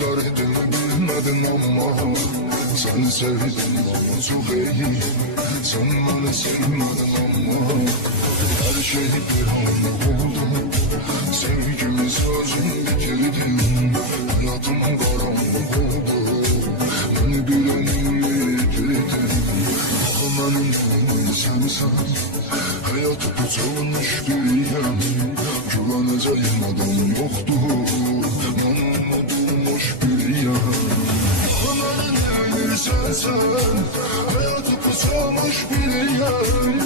Derdim bilmedim ama seni sevdim çok iyi. Sen beni sevmedin ama her şey bir anda oldu. Sevgimi sözüm bitirdim. Hayatım karanlık oldu. Beni bileni yitirdin. Benim sensen hayatı tutulmuş biriyim. Güveneceğim adam yoktu. Yanımda durmuş biriyim. Benim sensen hayatı tutulmuş biriyim.